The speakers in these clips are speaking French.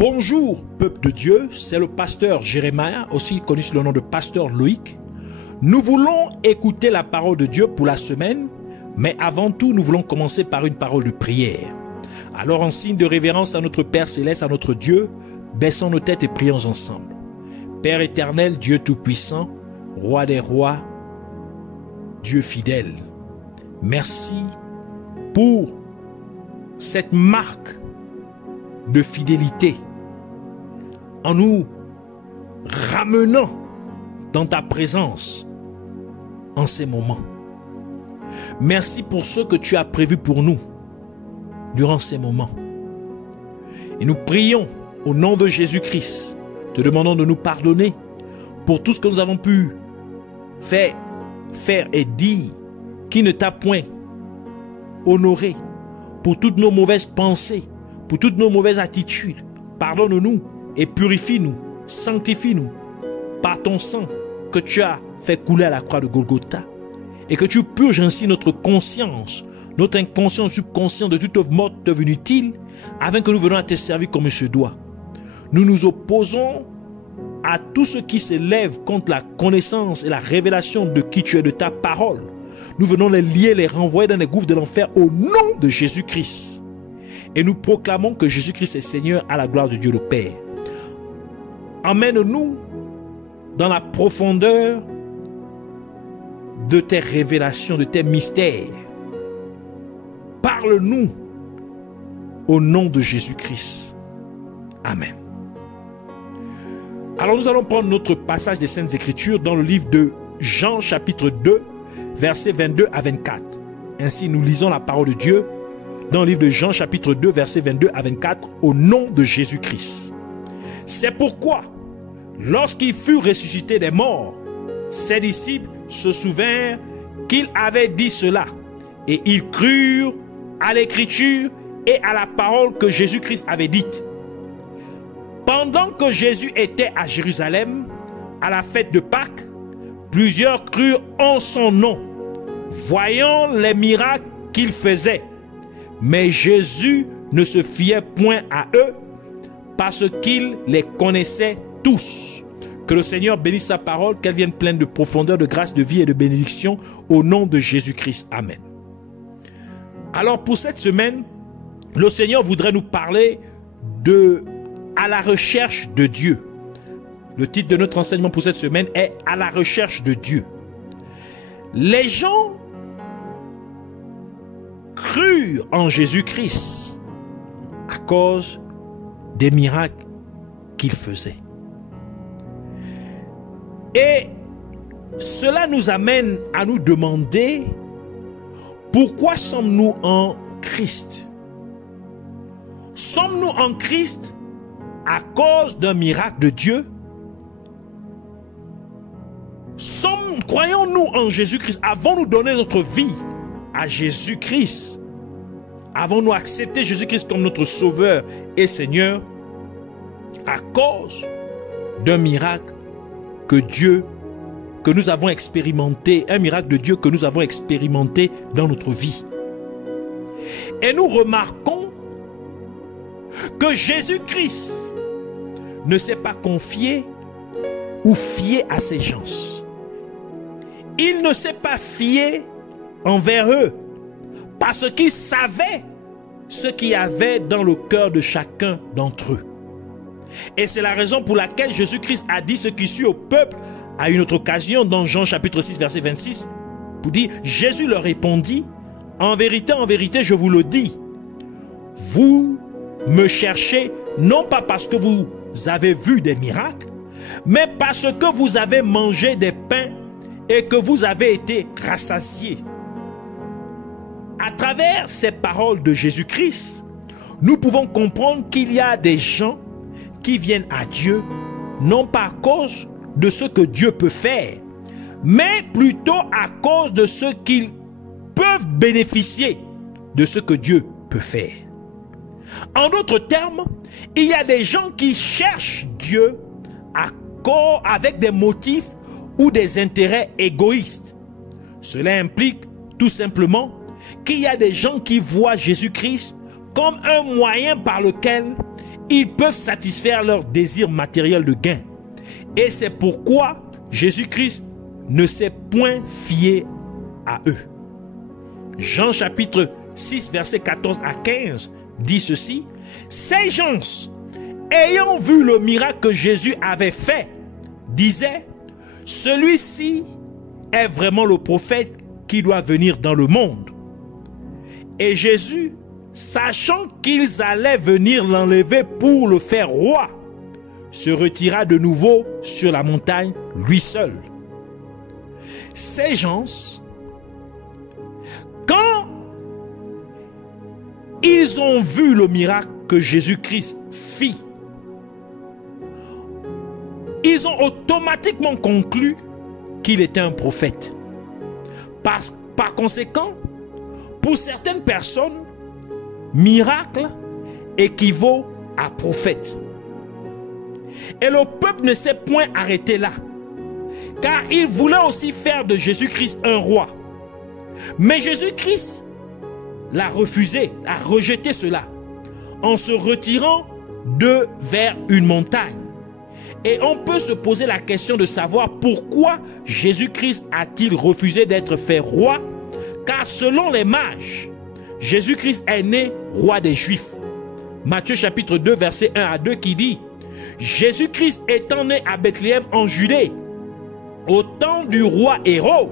Bonjour peuple de Dieu, c'est le pasteur Jérémie, aussi connu sous le nom de pasteur Loïc. Nous voulons écouter la parole de Dieu pour la semaine, mais avant tout nous voulons commencer par une parole de prière. Alors en signe de révérence à notre Père Céleste, à notre Dieu, baissons nos têtes et prions ensemble. Père éternel, Dieu tout-puissant, Roi des rois, Dieu fidèle, merci pour cette marque de fidélité en nous ramenant dans ta présence en ces moments. Merci pour ce que tu as prévu pour nous durant ces moments. Et nous prions au nom de Jésus-Christ, te demandons de nous pardonner pour tout ce que nous avons pu faire et dire qui ne t'a point honoré, pour toutes nos mauvaises pensées, pour toutes nos mauvaises attitudes. Pardonne-nous et purifie-nous, sanctifie-nous par ton sang que tu as fait couler à la croix de Golgotha, et que tu purges ainsi notre conscience, notre inconscient, subconscient de toute œuvre morte, œuvre inutile, afin que nous venions à te servir comme il se doit. Nous nous opposons à tout ce qui s'élève contre la connaissance et la révélation de qui tu es, de ta parole. Nous venons les lier, les renvoyer dans les gouffres de l'enfer au nom de Jésus-Christ. Et nous proclamons que Jésus-Christ est Seigneur à la gloire de Dieu le Père. Emmène-nous dans la profondeur de tes révélations, de tes mystères. Parle-nous au nom de Jésus-Christ. Amen. Alors nous allons prendre notre passage des Saintes Écritures dans le livre de Jean chapitre 2, versets 22 à 24. Ainsi nous lisons la parole de Dieu dans le livre de Jean chapitre 2, versets 22 à 24 au nom de Jésus-Christ. C'est pourquoi, lorsqu'il fut ressuscité des morts, ses disciples se souvinrent qu'il avait dit cela et ils crurent à l'écriture et à la parole que Jésus-Christ avait dite. Pendant que Jésus était à Jérusalem, à la fête de Pâques, plusieurs crurent en son nom, voyant les miracles qu'il faisait. Mais Jésus ne se fiait point à eux, parce qu'il les connaissait tous. Que le Seigneur bénisse sa parole, qu'elle vienne pleine de profondeur, de grâce, de vie et de bénédiction, au nom de Jésus-Christ. Amen. Alors pour cette semaine, le Seigneur voudrait nous parler de « À la recherche de Dieu ». Le titre de notre enseignement pour cette semaine est « À la recherche de Dieu ». Les gens crurent en Jésus-Christ à cause des miracles qu'il faisait. Et cela nous amène à nous demander pourquoi sommes-nous en Christ? Sommes-nous en Christ à cause d'un miracle de Dieu? Croyons-nous en Jésus-Christ? Avons-nous donné notre vie à Jésus-Christ? Avons-nous accepté Jésus-Christ comme notre Sauveur et Seigneur à cause d'un miracle que nous avons expérimenté, un miracle de Dieu que nous avons expérimenté dans notre vie? Et nous remarquons que Jésus-Christ ne s'est pas confié ou fié à ces gens. Il ne s'est pas fié envers eux parce qu'il savait ce qu'il y avait dans le cœur de chacun d'entre eux. Et c'est la raison pour laquelle Jésus-Christ a dit ce qui suit au peuple à une autre occasion dans Jean chapitre 6 verset 26 pour dire, Jésus leur répondit, en vérité, je vous le dis, vous me cherchez non pas parce que vous avez vu des miracles, mais parce que vous avez mangé des pains et que vous avez été rassasiés. À travers ces paroles de Jésus-Christ, nous pouvons comprendre qu'il y a des gens qui viennent à Dieu, non pas à cause de ce que Dieu peut faire, mais plutôt à cause de ce qu'ils peuvent bénéficier de ce que Dieu peut faire. En d'autres termes, il y a des gens qui cherchent Dieu avec des motifs ou des intérêts égoïstes. Cela implique tout simplement qu'il y a des gens qui voient Jésus-Christ comme un moyen par lequel ils peuvent satisfaire leurs désirs matériels de gain. Et c'est pourquoi Jésus-Christ ne s'est point fié à eux. Jean chapitre 6, versets 14 à 15 dit ceci. Ces gens, ayant vu le miracle que Jésus avait fait, disaient, celui-ci est vraiment le prophète qui doit venir dans le monde. Et Jésus, sachant qu'ils allaient venir l'enlever pour le faire roi, se retira de nouveau sur la montagne, lui seul. Ces gens, quand ils ont vu le miracle que Jésus-Christ fit, ils ont automatiquement conclu qu'il était un prophète. Par conséquent, pour certaines personnes, miracle équivaut à prophète. Et le peuple ne s'est point arrêté là, car il voulait aussi faire de Jésus-Christ un roi. Mais Jésus-Christ l'a refusé, a rejeté cela, en se retirant vers une montagne. Et on peut se poser la question de savoir pourquoi Jésus-Christ a-t-il refusé d'être fait roi, car selon les mages, Jésus-Christ est né roi des Juifs. Matthieu chapitre 2, verset 1 à 2 qui dit, Jésus-Christ étant né à Bethléem en Judée, au temps du roi Hérode,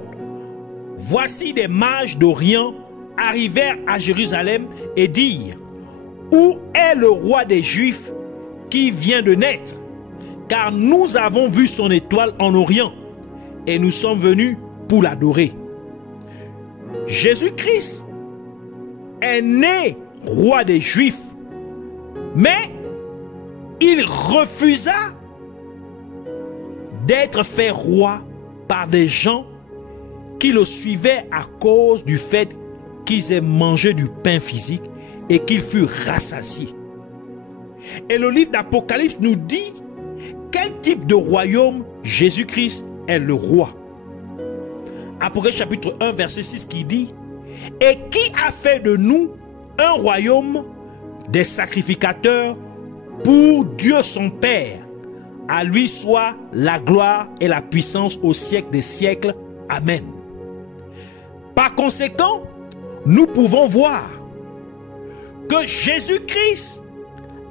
voici des mages d'Orient arrivèrent à Jérusalem et dirent, où est le roi des Juifs qui vient de naître? Car nous avons vu son étoile en Orient et nous sommes venus pour l'adorer. Jésus-Christ est né roi des Juifs, mais il refusa d'être fait roi par des gens qui le suivaient à cause du fait qu'ils aient mangé du pain physique et qu'ils furent rassasiés. Et le livre d'Apocalypse nous dit quel type de royaume Jésus-Christ est le roi. Apocalypse chapitre 1 verset 6 qui dit, et qui a fait de nous un royaume des sacrificateurs pour Dieu son Père. À lui soit la gloire et la puissance au siècle des siècles. Amen. Par conséquent, nous pouvons voir que Jésus-Christ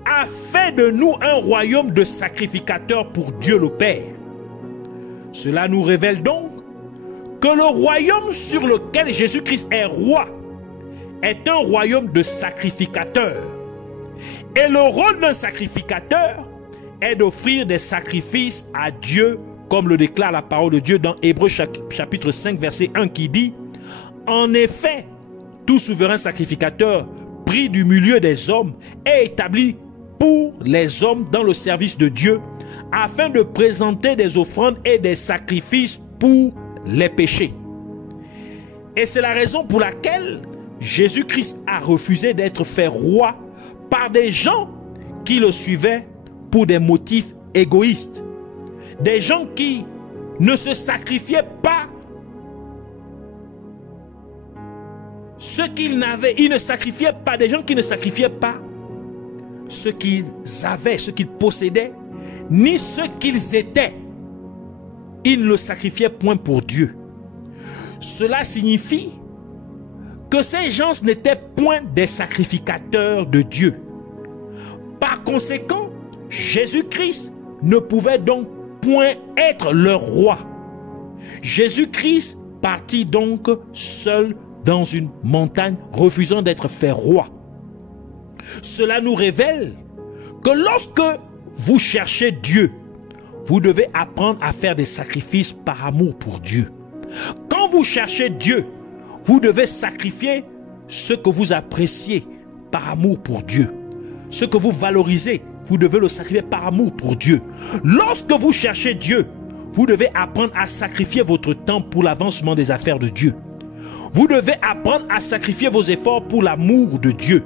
a fait de nous un royaume de sacrificateurs pour Dieu le Père. Cela nous révèle donc que le royaume sur lequel Jésus-Christ est roi est un royaume de sacrificateurs. Et le rôle d'un sacrificateur est d'offrir des sacrifices à Dieu, comme le déclare la parole de Dieu dans Hébreux chapitre 5 verset 1 qui dit, en effet, tout souverain sacrificateur pris du milieu des hommes est établi pour les hommes dans le service de Dieu, afin de présenter des offrandes et des sacrifices pour les péchés. Et c'est la raison pour laquelle Jésus-Christ a refusé d'être fait roi par des gens qui le suivaient pour des motifs égoïstes. Des gens qui ne se sacrifiaient pas ce qu'ils n'avaient. Ils ne sacrifiaient pas, des gens qui ne sacrifiaient pas ce qu'ils avaient, ce qu'ils possédaient, ni ce qu'ils étaient. Ils ne le sacrifiaient point pour Dieu. Cela signifie que ces gens n'étaient point des sacrificateurs de Dieu. Par conséquent, Jésus-Christ ne pouvait donc point être leur roi. Jésus-Christ partit donc seul dans une montagne, refusant d'être fait roi. Cela nous révèle que lorsque vous cherchez Dieu, vous devez apprendre à faire des sacrifices par amour pour Dieu. Quand vous cherchez Dieu, vous devez sacrifier ce que vous appréciez par amour pour Dieu. Ce que vous valorisez, vous devez le sacrifier par amour pour Dieu. Lorsque vous cherchez Dieu, vous devez apprendre à sacrifier votre temps pour l'avancement des affaires de Dieu. Vous devez apprendre à sacrifier vos efforts pour l'amour de Dieu.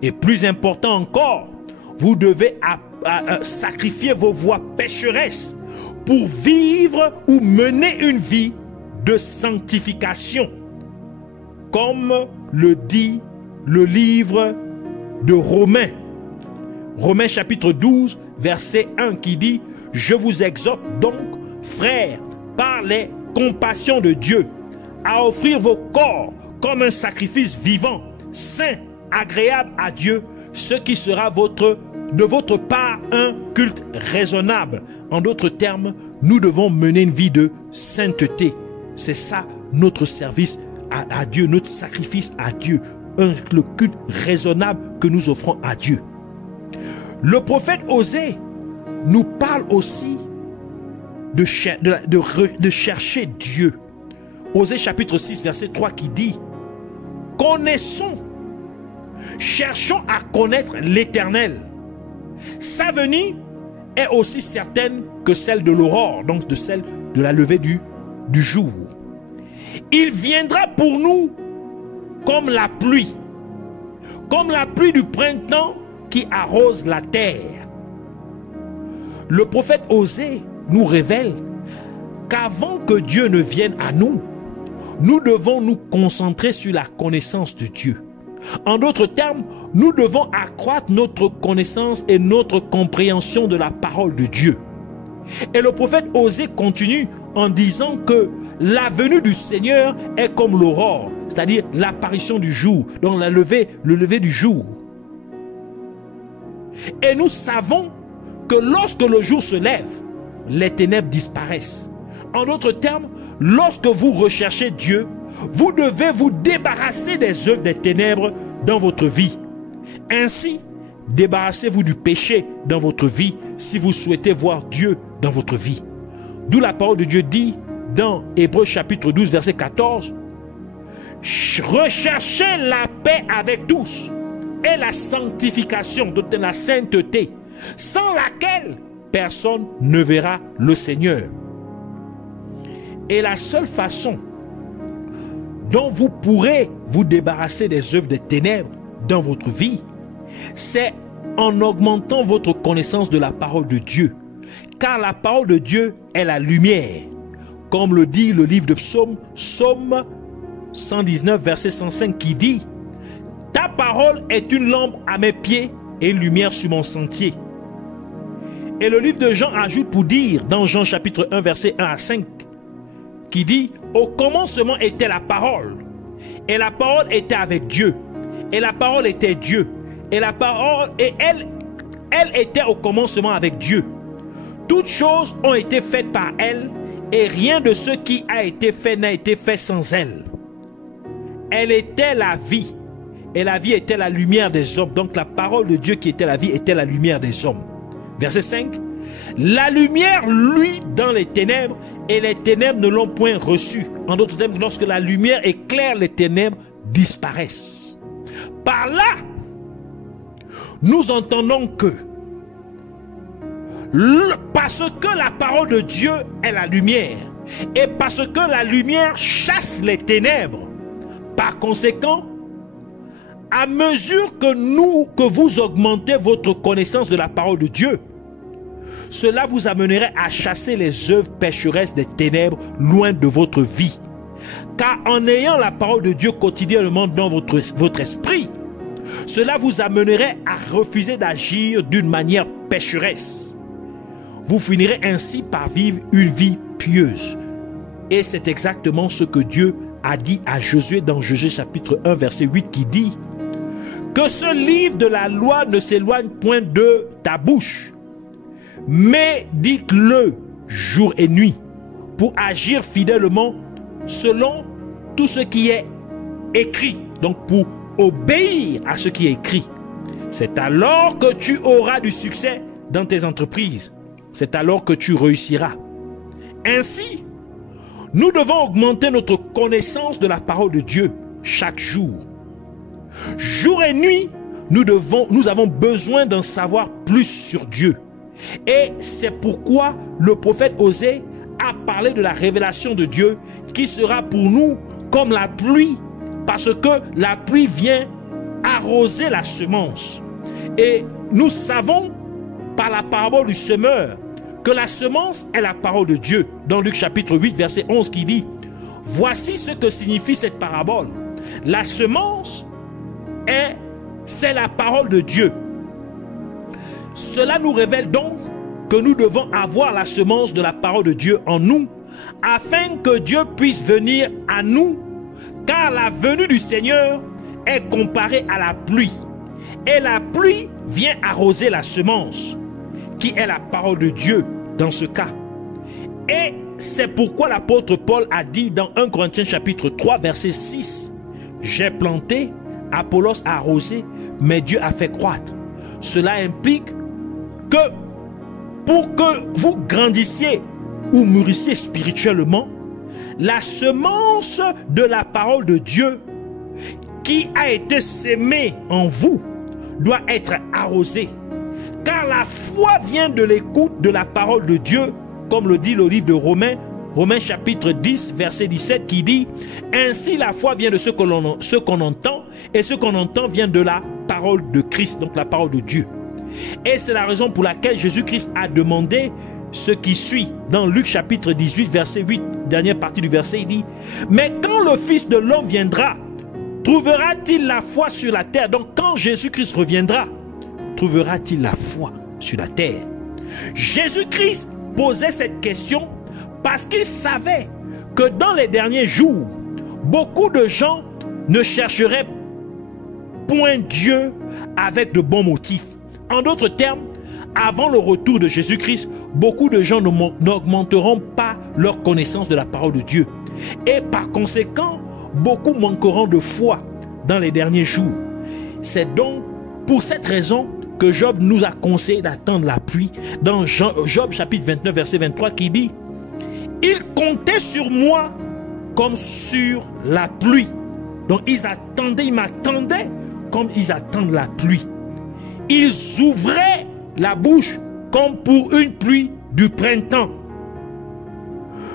Et plus important encore, vous devez sacrifier vos voies pécheresses pour vivre ou mener une vie de sanctification. Comme le dit le livre de Romains, Romains chapitre 12, verset 1 qui dit « Je vous exhorte donc, frères, par les compassions de Dieu, à offrir vos corps comme un sacrifice vivant, saint, agréable à Dieu, ce qui sera de votre part un culte raisonnable. » En d'autres termes, nous devons mener une vie de sainteté. C'est ça notre service à Dieu, notre sacrifice à Dieu, le culte raisonnable que nous offrons à Dieu. Le prophète Osée nous parle aussi de chercher Dieu. Osée chapitre 6 verset 3 qui dit « Connaissons, cherchons à connaître l'Éternel. Sa venue est aussi certaine que celle de l'aurore, donc de celle de la levée du jour. Il viendra pour nous comme la pluie du printemps qui arrose la terre. » Le prophète Osée nous révèle qu'avant que Dieu ne vienne à nous, nous devons nous concentrer sur la connaissance de Dieu. En d'autres termes, nous devons accroître notre connaissance et notre compréhension de la parole de Dieu. Et le prophète Osée continue en disant que la venue du Seigneur est comme l'aurore, c'est-à-dire l'apparition du jour, donc le lever du jour. Et nous savons que lorsque le jour se lève, les ténèbres disparaissent. En d'autres termes, lorsque vous recherchez Dieu, vous devez vous débarrasser des œuvres des ténèbres dans votre vie. Ainsi, débarrassez-vous du péché dans votre vie si vous souhaitez voir Dieu dans votre vie. D'où la parole de Dieu dit dans Hébreux chapitre 12 verset 14 « Recherchez la paix avec tous et la sanctification, donc la sainteté, sans laquelle personne ne verra le Seigneur. » Et la seule façon dont vous pourrez vous débarrasser des œuvres des ténèbres dans votre vie, c'est en augmentant votre connaissance de la parole de Dieu. Car la parole de Dieu est la lumière. Comme le dit le livre de Psaume, Psaume 119, verset 105, qui dit « Ta parole est une lampe à mes pieds et une lumière sur mon sentier. » Et le livre de Jean ajoute pour dire, dans Jean chapitre 1, verset 1 à 5, qui dit « Au commencement était la parole, et la parole était avec Dieu, et la parole était Dieu, et la parole, et elle était au commencement avec Dieu. Toutes choses ont été faites par elle, et rien de ce qui a été fait n'a été fait sans elle. Elle était la vie, et la vie était la lumière des hommes. » Donc la parole de Dieu qui était la vie était la lumière des hommes. Verset 5. « La lumière luit dans les ténèbres, et les ténèbres ne l'ont point reçue. » En d'autres termes, lorsque la lumière éclaire, les ténèbres disparaissent. Par là, nous entendons que parce que la parole de Dieu est la lumière, et parce que la lumière chasse les ténèbres, par conséquent, à mesure que vous augmentez votre connaissance de la parole de Dieu, cela vous amènerait à chasser les œuvres pécheresses des ténèbres loin de votre vie. Car en ayant la parole de Dieu quotidiennement dans votre esprit, cela vous amènerait à refuser d'agir d'une manière pécheresse. Vous finirez ainsi par vivre une vie pieuse. Et c'est exactement ce que Dieu a dit à Josué dans Josué chapitre 1 verset 8 qui dit « Que ce livre de la loi ne s'éloigne point de ta bouche, mais dites-le jour et nuit pour agir fidèlement selon tout ce qui est écrit. » Donc pour obéir à ce qui est écrit. C'est alors que tu auras du succès dans tes entreprises. C'est alors que tu réussiras. Ainsi, nous devons augmenter notre connaissance de la parole de Dieu chaque jour. Jour et nuit, nous avons besoin d'en savoir plus sur Dieu. Et c'est pourquoi le prophète Osée a parlé de la révélation de Dieu qui sera pour nous comme la pluie, parce que la pluie vient arroser la semence. Et nous savons par la parabole du semeur que la semence est la parole de Dieu. Dans Luc chapitre 8 verset 11 qui dit « Voici ce que signifie cette parabole. La semence c'est la parole de Dieu. Cela nous révèle donc que nous devons avoir la semence de la parole de Dieu en nous, afin que Dieu puisse venir à nous, car la venue du Seigneur est comparée à la pluie. Et la pluie vient arroser la semence, qui est la parole de Dieu dans ce cas. Et c'est pourquoi l'apôtre Paul a dit dans 1 Corinthiens chapitre 3 verset 6, « J'ai planté, Apollos a arrosé, mais Dieu a fait croître. » Cela implique que pour que vous grandissiez ou mûrissiez spirituellement, la semence de la parole de Dieu qui a été sémée en vous doit être arrosée. Car la foi vient de l'écoute de la parole de Dieu, comme le dit le livre de Romains, Romains chapitre 10, verset 17, qui dit « Ainsi la foi vient de ce qu'on entend, et ce qu'on entend vient de la parole de Christ, donc la parole de Dieu. » Et c'est la raison pour laquelle Jésus-Christ a demandé ce qui suit dans Luc chapitre 18, verset 8, dernière partie du verset, il dit « Mais quand le Fils de l'homme viendra, trouvera-t-il la foi sur la terre ?» Donc quand Jésus-Christ reviendra, trouvera-t-il la foi sur la terre? Jésus-Christ posait cette question parce qu'il savait que dans les derniers jours, beaucoup de gens ne chercheraient point Dieu avec de bons motifs. En d'autres termes, avant le retour de Jésus-Christ, beaucoup de gens n'augmenteront pas leur connaissance de la parole de Dieu. Et par conséquent, beaucoup manqueront de foi dans les derniers jours. C'est donc pour cette raison que Job nous a conseillé d'attendre la pluie dans Job chapitre 29 verset 23 qui dit « Ils comptaient sur moi comme sur la pluie. » Donc ils m'attendaient comme ils attendent la pluie. Ils ouvraient la bouche comme pour une pluie du printemps.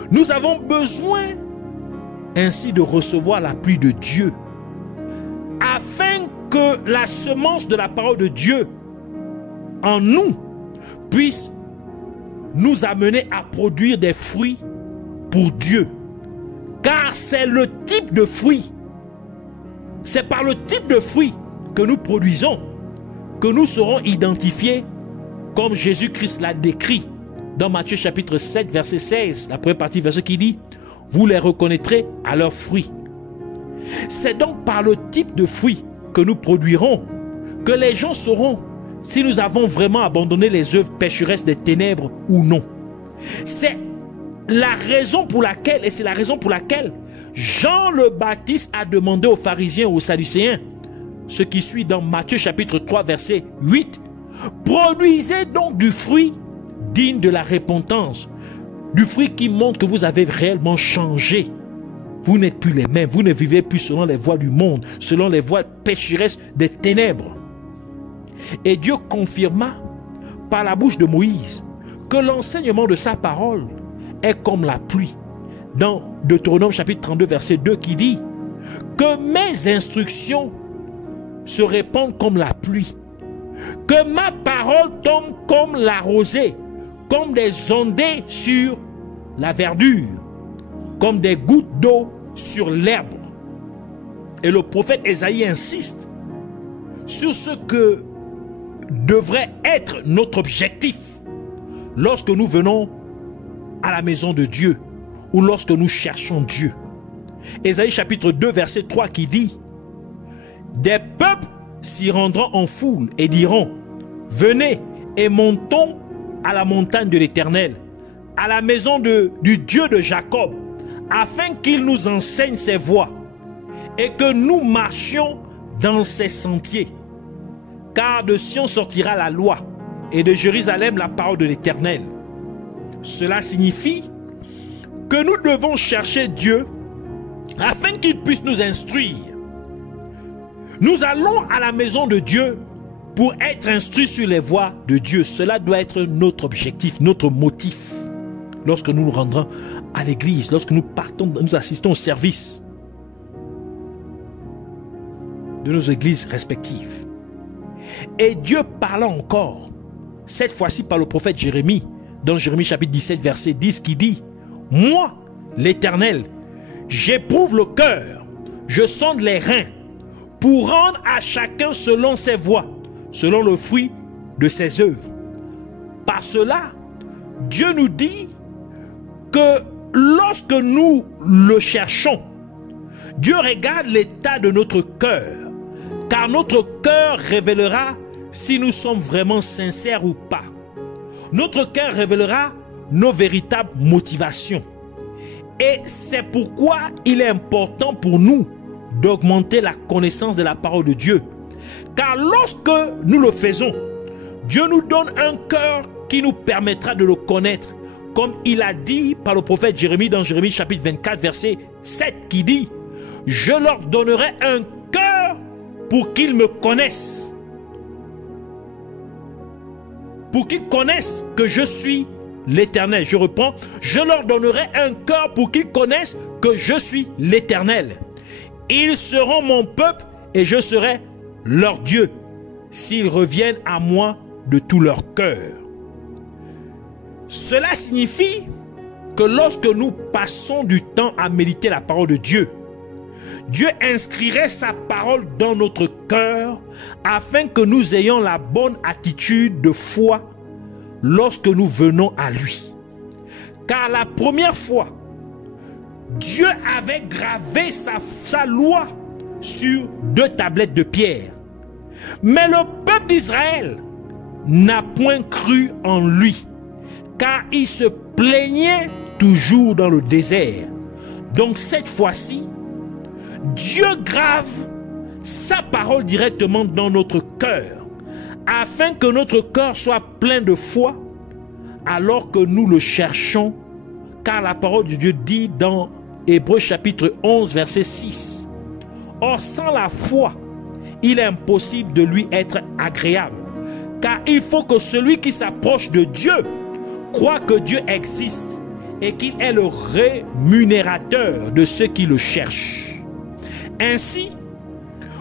Nous avons besoin ainsi de recevoir la pluie de Dieu afin que la semence de la parole de Dieu en nous puisse nous amener à produire des fruits pour Dieu. Car c'est le type de fruit, c'est par le type de fruit que nous produisons que nous serons identifiés comme Jésus-Christ l'a décrit dans Matthieu chapitre 7 verset 16, la première partie verset qui dit « Vous les reconnaîtrez à leurs fruits ». C'est donc par le type de fruit que nous produirons que les gens sauront si nous avons vraiment abandonné les œuvres pécheresses des ténèbres ou non. C'est la raison pour laquelle, et c'est la raison pour laquelle Jean le Baptiste a demandé aux pharisiens et aux sadducéens, ce qui suit dans Matthieu chapitre 3 verset 8, « Produisez donc du fruit digne de la repentance, du fruit qui montre que vous avez réellement changé. Vous n'êtes plus les mêmes, vous ne vivez plus selon les voies du monde, selon les voies pécheresses des ténèbres. » Et Dieu confirma par la bouche de Moïse que l'enseignement de sa parole est comme la pluie. Dans Deutéronome chapitre 32 verset 2 qui dit que mes instructions se répandent comme la pluie, que ma parole tombe comme la rosée, comme des ondées sur la verdure, comme des gouttes d'eau sur l'herbe. Et le prophète Ésaïe insiste sur ce que devrait être notre objectif lorsque nous venons à la maison de Dieu ou lorsque nous cherchons Dieu. Ésaïe chapitre 2 verset 3 qui dit « Des peuples s'y rendront en foule et diront « Venez et montons à la montagne de l'Éternel, à la maison du Dieu de Jacob, afin qu'il nous enseigne ses voies et que nous marchions dans ses sentiers. Car de Sion sortira la loi et de Jérusalem la parole de l'Éternel. » Cela signifie que nous devons chercher Dieu afin qu'il puisse nous instruire. Nous allons à la maison de Dieu pour être instruits sur les voies de Dieu. Cela doit être notre objectif, notre motif. Lorsque nous nous rendrons à l'église, lorsque nous partons, nous assistons au service de nos églises respectives. Et Dieu parlant encore, cette fois-ci par le prophète Jérémie, dans Jérémie chapitre 17 verset 10 qui dit « Moi, l'Éternel, j'éprouve le cœur, je sonde les reins, pour rendre à chacun selon ses voies, selon le fruit de ses œuvres. Par cela, Dieu nous dit que lorsque nous le cherchons, Dieu regarde l'état de notre cœur, car notre cœur révélera si nous sommes vraiment sincères ou pas. Notre cœur révélera nos véritables motivations. Et c'est pourquoi il est important pour nous d'augmenter la connaissance de la parole de Dieu. Car lorsque nous le faisons, Dieu nous donne un cœur qui nous permettra de le connaître. Comme il a dit par le prophète Jérémie dans Jérémie chapitre 24 verset 7 qui dit « Je leur donnerai un cœur pour qu'ils me connaissent. » Pour qu'ils connaissent que je suis l'Éternel. Je reprends. Je leur donnerai un cœur pour qu'ils connaissent que je suis l'Éternel. Ils seront mon peuple et je serai leur Dieu s'ils reviennent à moi de tout leur cœur. Cela signifie que lorsque nous passons du temps à méditer la parole de Dieu, Dieu inscrirait sa parole dans notre cœur afin que nous ayons la bonne attitude de foi lorsque nous venons à lui. Car la première fois, Dieu avait gravé sa loi sur 2 tablettes de pierre. Mais le peuple d'Israël n'a point cru en lui, car il se plaignait toujours dans le désert. Donc cette fois-ci, Dieu grave sa parole directement dans notre cœur, afin que notre cœur soit plein de foi, alors que nous le cherchons, car la parole de Dieu dit dans Hébreux chapitre 11 verset 6. Or sans la foi, il est impossible de lui être agréable, car il faut que celui qui s'approche de Dieu croit que Dieu existe et qu'il est le rémunérateur de ceux qui le cherchent. Ainsi,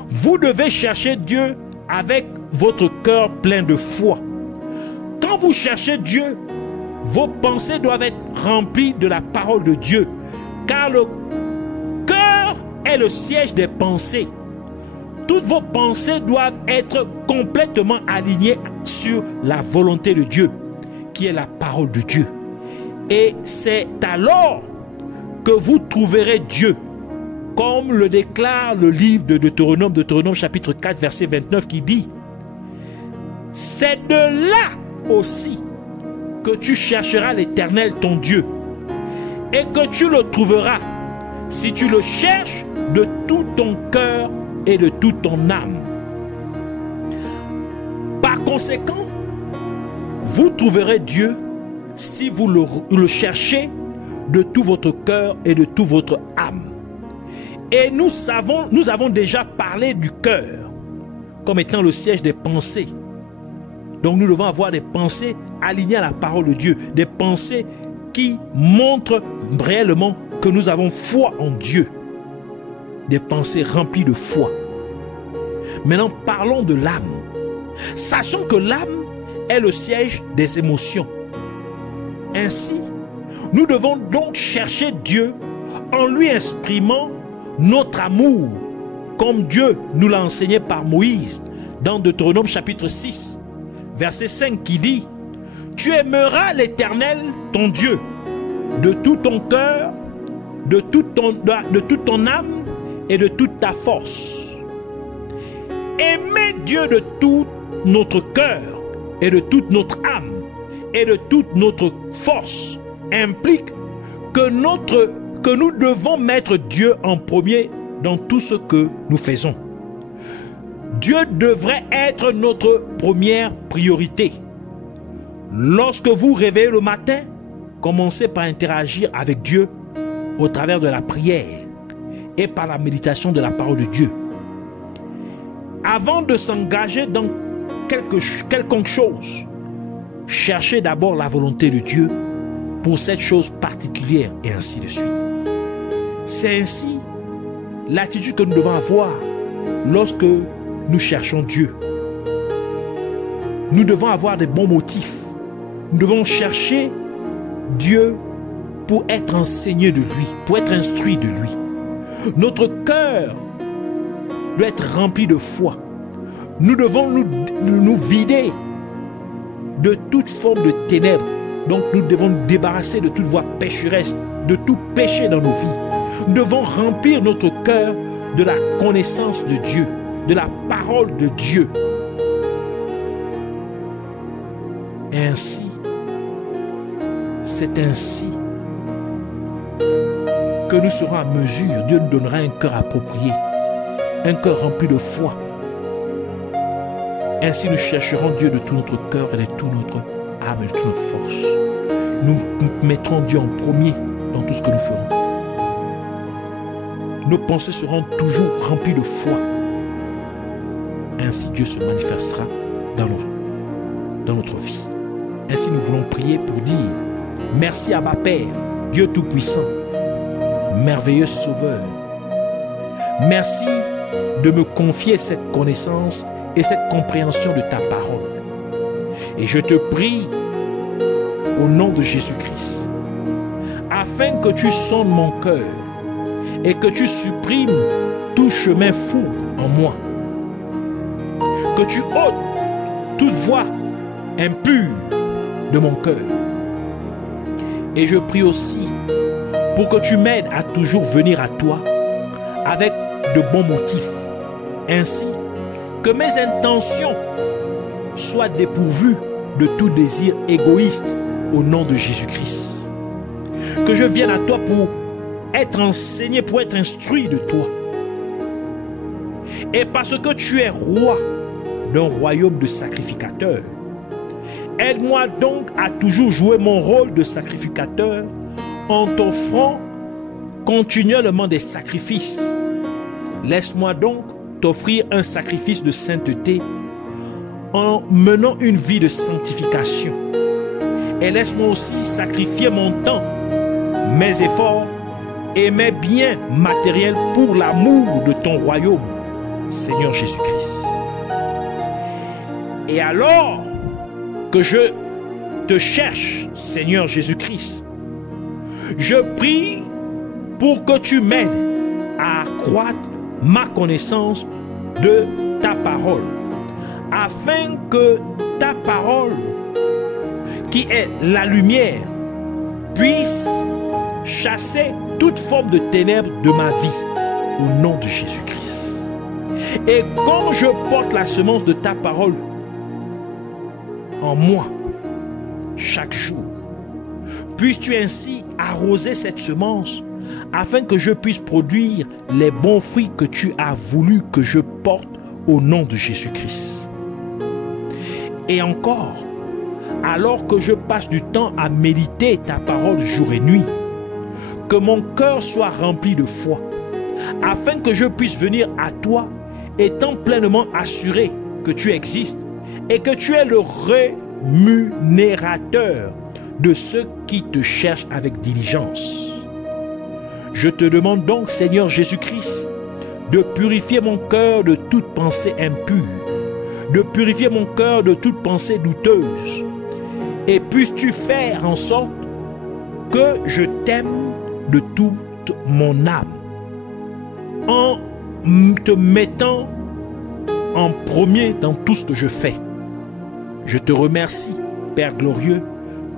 vous devez chercher Dieu avec votre cœur plein de foi. Quand vous cherchez Dieu, vos pensées doivent être remplies de la parole de Dieu, car le cœur est le siège des pensées. Toutes vos pensées doivent être complètement alignées sur la volonté de Dieu, qui est la parole de Dieu. Et c'est alors que vous trouverez Dieu, comme le déclare le livre de Deutéronome chapitre 4 verset 29 qui dit « C'est de là aussi que tu chercheras l'Éternel ton Dieu et que tu le trouveras si tu le cherches de tout ton cœur et de toute ton âme. » Par conséquent, vous trouverez Dieu si vous le cherchez de tout votre cœur et de toute votre âme. Et nous avons déjà parlé du cœur comme étant le siège des pensées. Donc nous devons avoir des pensées alignées à la parole de Dieu, des pensées qui montrent réellement que nous avons foi en Dieu, des pensées remplies de foi. Maintenant, parlons de l'âme. Sachons que l'âme est le siège des émotions. Ainsi, nous devons donc chercher Dieu en lui exprimant notre amour, comme Dieu nous l'a enseigné par Moïse dans Deutéronome chapitre 6, verset 5 qui dit « Tu aimeras l'Éternel ton Dieu de tout ton cœur, de toute ton âme et de toute ta force. » Aimer Dieu de tout notre cœur et de toute notre âme et de toute notre force implique que nous devons mettre Dieu en premier dans tout ce que nous faisons. Dieu devrait être notre première priorité. Lorsque vous réveillez le matin, commencez par interagir avec Dieu au travers de la prière et par la méditation de la parole de Dieu. Avant de s'engager dans quelconque chose, cherchez d'abord la volonté de Dieu pour cette chose particulière et ainsi de suite. C'est ainsi l'attitude que nous devons avoir lorsque nous cherchons Dieu. Nous devons avoir des bons motifs. Nous devons chercher Dieu pour être enseigné de lui, pour être instruit de lui. Notre cœur doit être rempli de foi. Nous devons nous vider de toute forme de ténèbres. Donc nous devons nous débarrasser de toute voie pécheresse, de tout péché dans nos vies. Nous devons remplir notre cœur de la connaissance de Dieu, de la parole de Dieu. Et ainsi, c'est ainsi que nous serons à mesure. Dieu nous donnera un cœur approprié, un cœur rempli de foi. Ainsi nous chercherons Dieu de tout notre cœur et de toute notre âme et de toute notre force. Nous mettrons Dieu en premier dans tout ce que nous ferons. Nos pensées seront toujours remplies de foi. Ainsi Dieu se manifestera dans notre vie. Ainsi nous voulons prier pour dire merci à ma Père, Dieu Tout-Puissant, merveilleux Sauveur. Merci de me confier cette connaissance et cette compréhension de ta parole. Et je te prie au nom de Jésus-Christ, afin que tu sondes mon cœur et que tu supprimes tout chemin fou en moi, que tu ôtes toute voie impure de mon cœur. Et je prie aussi pour que tu m'aides à toujours venir à toi avec de bons motifs, ainsi que mes intentions soient dépourvues de tout désir égoïste au nom de Jésus-Christ. Que je vienne à toi pour être enseigné, pour être instruit de toi. Et parce que tu es roi d'un royaume de sacrificateurs, aide-moi donc à toujours jouer mon rôle de sacrificateur en t'offrant continuellement des sacrifices. Laisse-moi donc t'offrir un sacrifice de sainteté en menant une vie de sanctification. Et laisse-moi aussi sacrifier mon temps, mes efforts et mes biens matériels pour l'amour de ton royaume, Seigneur Jésus-Christ. Et alors que je te cherche, Seigneur Jésus-Christ, je prie pour que tu m'aides à accroître ma connaissance de ta parole, afin que ta parole, qui est la lumière, puisse chasser toute forme de ténèbres de ma vie, au nom de Jésus-Christ. Et quand je porte la semence de ta parole en moi, chaque jour, puisses-tu ainsi arroser cette semence, afin que je puisse produire les bons fruits que tu as voulu que je porte au nom de Jésus-Christ. Et encore, alors que je passe du temps à méditer ta parole jour et nuit, que mon cœur soit rempli de foi, afin que je puisse venir à toi étant pleinement assuré que tu existes et que tu es le rémunérateur de ceux qui te cherchent avec diligence. Je te demande donc, Seigneur Jésus-Christ, de purifier mon cœur de toute pensée impure, de purifier mon cœur de toute pensée douteuse, et puisses-tu faire en sorte que je t'aime de toute mon âme, en te mettant en premier dans tout ce que je fais. Je te remercie, Père glorieux,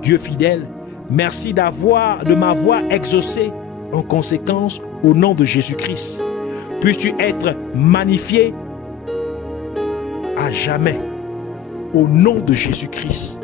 Dieu fidèle, merci de m'avoir exaucé en conséquence au nom de Jésus-Christ. Puisses-tu être magnifié à jamais au nom de Jésus-Christ.